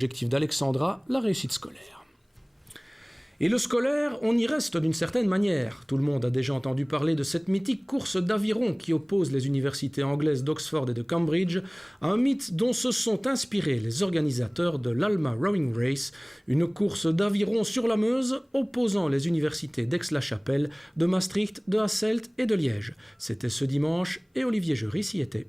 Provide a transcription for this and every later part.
Objectif d'Alexandra, la réussite scolaire. Et le scolaire, on y reste d'une certaine manière. Tout le monde a déjà entendu parler de cette mythique course d'aviron qui oppose les universités anglaises d'Oxford et de Cambridge, un mythe dont se sont inspirés les organisateurs de l'Alma Rowing Race, une course d'aviron sur la Meuse opposant les universités d'Aix-la-Chapelle, de Maastricht, de Hasselt et de Liège. C'était ce dimanche et Olivier Juris y était.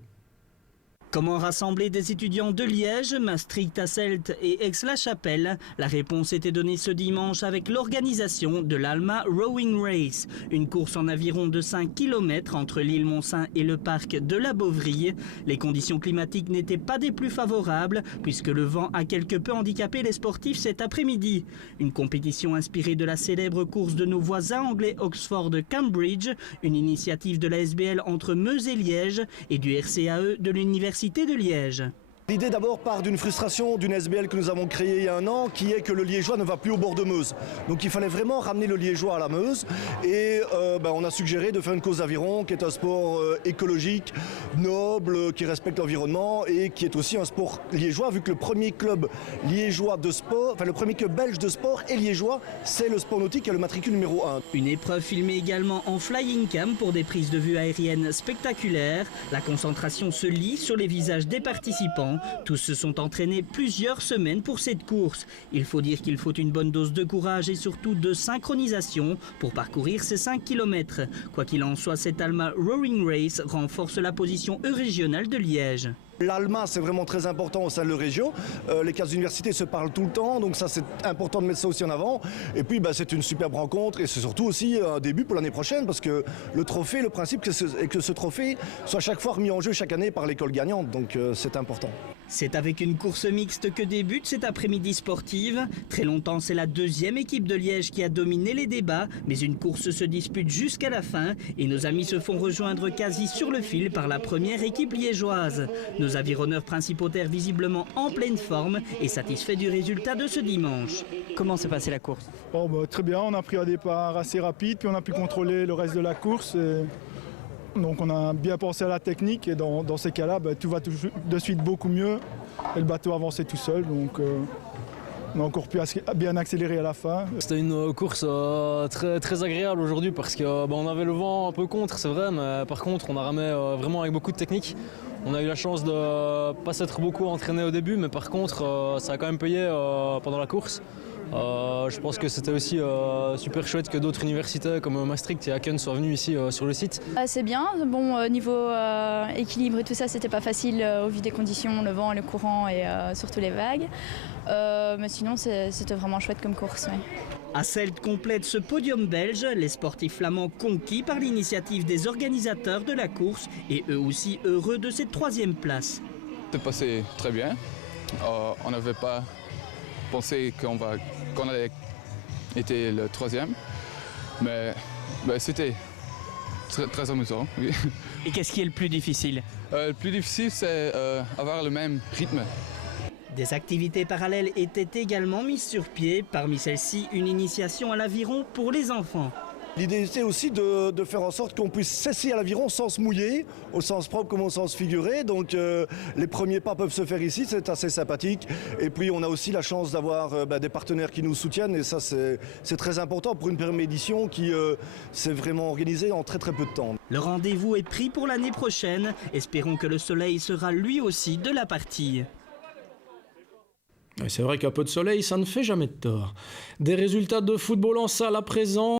Comment rassembler des étudiants de Liège, Maastricht, Hasselt et Aix-la-Chapelle? La réponse était donnée ce dimanche avec l'organisation de l'Alma Rowing Race, une course en aviron de 5 km entre l'île Montsaint et le parc de la Bovrie. Les conditions climatiques n'étaient pas des plus favorables puisque le vent a quelque peu handicapé les sportifs cet après-midi. Une compétition inspirée de la célèbre course de nos voisins anglais Oxford-Cambridge, une initiative de la SBL entre Meuse et Liège et du RCAE de l'Université de Liège. L'idée d'abord part d'une frustration d'une SBL que nous avons créée il y a un an, qui est que le Liégeois ne va plus au bord de Meuse. Donc il fallait vraiment ramener le Liégeois à la Meuse et on a suggéré de faire une course d'aviron qui est un sport écologique, noble, qui respecte l'environnement et qui est aussi un sport liégeois vu que le premier club liégeois de sport, enfin le premier club belge de sport est liégeois, c'est le sport nautique et le matricule numéro 1. Une épreuve filmée également en flying cam pour des prises de vue aériennes spectaculaires. La concentration se lit sur les visages des participants. Tous se sont entraînés plusieurs semaines pour cette course. Il faut dire qu'il faut une bonne dose de courage et surtout de synchronisation pour parcourir ces 5 km. Quoi qu'il en soit, cette Alma Rowing Race renforce la position régionale de Liège. L'Alma, c'est vraiment très important au sein de l'Eurégio. Les 4 universités se parlent tout le temps, donc ça c'est important de mettre ça aussi en avant. Et puis c'est une superbe rencontre et c'est surtout aussi un début pour l'année prochaine parce que le trophée, le principe est que ce trophée soit chaque fois remis en jeu chaque année par l'école gagnante, donc c'est important. C'est avec une course mixte que débute cet après-midi sportive. Très longtemps, c'est la deuxième équipe de Liège qui a dominé les débats, mais une course se dispute jusqu'à la fin et nos amis se font rejoindre quasi sur le fil par la première équipe liégeoise. Nos avironneurs principaux-terres visiblement en pleine forme et satisfaits du résultat de ce dimanche. Comment s'est passée la course? Très bien, on a pris un départ assez rapide, puis on a pu contrôler le reste de la course. Donc on a bien pensé à la technique et dans ces cas-là, tout va de suite beaucoup mieux et le bateau avançait tout seul. Donc on a encore pu bien accélérer à la fin. C'était une course très agréable aujourd'hui parce qu'on avait le vent un peu contre, c'est vrai, mais par contre on a ramé vraiment avec beaucoup de technique. On a eu la chance de ne pas s'être beaucoup entraîné au début, mais par contre ça a quand même payé pendant la course. Je pense que c'était aussi super chouette que d'autres universités comme Maastricht et Aachen soient venus ici sur le site. C'est bien, niveau équilibre et tout ça, c'était pas facile au vu des conditions, le vent, le courant et surtout les vagues. Mais sinon, c'était vraiment chouette comme course. Ouais. Hasselt complète ce podium belge, les sportifs flamands conquis par l'initiative des organisateurs de la course et eux aussi heureux de cette 3e place. C'est passé très bien, on n'avait pas pensé qu'on allait être le 3e, mais c'était très amusant. Oui. Et qu'est-ce qui est le plus difficile? Le plus difficile, c'est avoir le même rythme. Des activités parallèles étaient également mises sur pied, parmi celles-ci une initiation à l'aviron pour les enfants. L'idée était aussi de faire en sorte qu'on puisse s'essayer à l'aviron sans se mouiller, au sens propre comme au sens figuré. Donc les premiers pas peuvent se faire ici, c'est assez sympathique. Et puis on a aussi la chance d'avoir des partenaires qui nous soutiennent et ça c'est très important pour une première édition qui s'est vraiment organisée en très peu de temps. Le rendez-vous est pris pour l'année prochaine. Espérons que le soleil sera lui aussi de la partie. C'est vrai qu'un peu de soleil, ça ne fait jamais de tort. Des résultats de football en salle à présent.